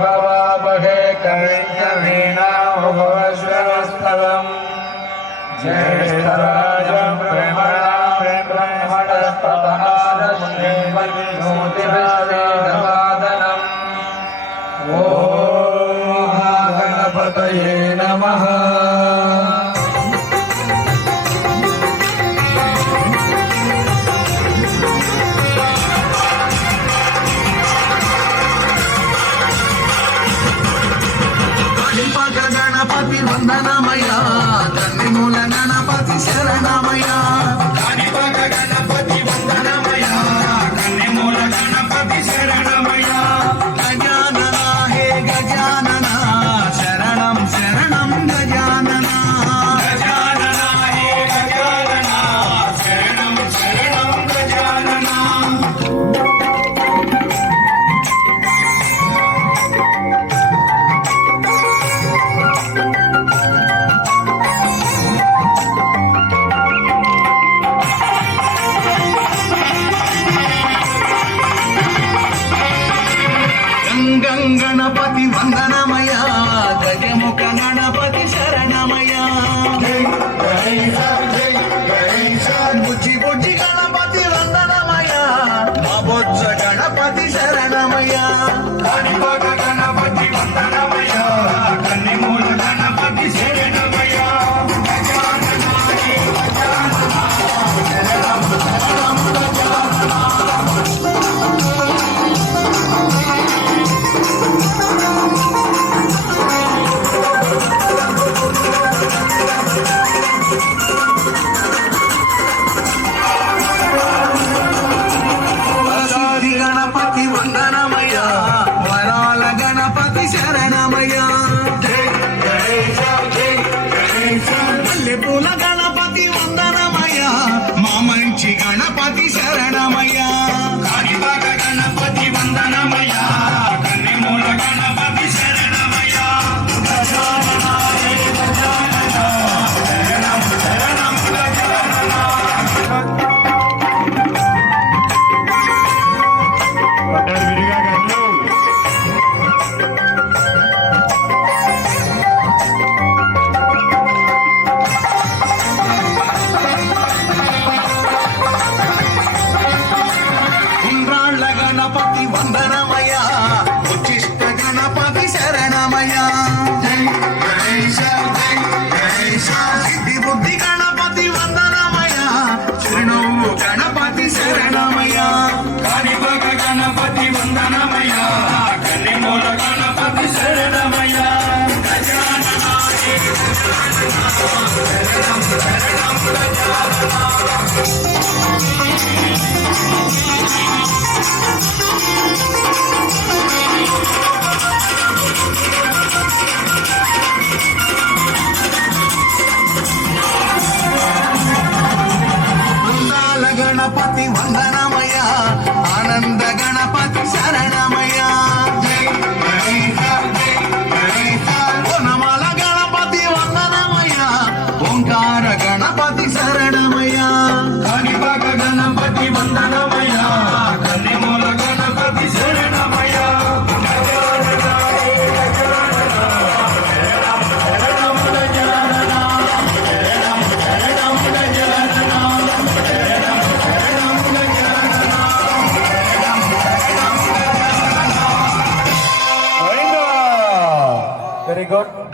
हवामहे कविञ्जमीनामुपवश्रवस्तवम् ज्येष्ठराजं ब्रह्मणाब्रह्मणस्पतनारश्रीमन्नोतिभिश्रीगवादनम् ॐ गणपतये नमः। గణపతి వందనమయ కన్నిమూల గణపతి శరణమయ గణపతి వందనమయ కన్నిమూల గణపతి శరణమయ గజానన హే గజానన శరణం శరణం గజానన గజానన హే గజానన శరణం శరణం గజానన గణపతి వందనమయ గజముఖ గణపతి శరణమయ బుజ్జి బుజ్జి గణపతి వందనమయ బొజ్జ గణపతి శరణమయ గణపతి వందనమయ కన్నిమూల గణపతి శరణమయ గణపతి వందనమయ వరాల గణపతి శరణమయ మల్లెపూల గణపతి వందనమయ మా మంచి గణపతి శరణమయ గణపతి వందనమయ కన్నిమూల గణపతి శరణమయ గణపతి వందనమయ ఉచ్చిష్ట గణపతి శరణమయ సిద్ధి బుద్ధి గణపతి వందనమయ శరణు గణపతి శరణమయ గణపతి వందనమయ కన్నిమూల గణపతి శరణమయ గణపతి వందనమయ ఆనంద గణపతి శరణమయ వనమాల గణపతి వందనమయ ఓంకార గణపతి శరణమయ గణపతి వందనమయ కన్నిమూల గణపతి శరణమయ Very good.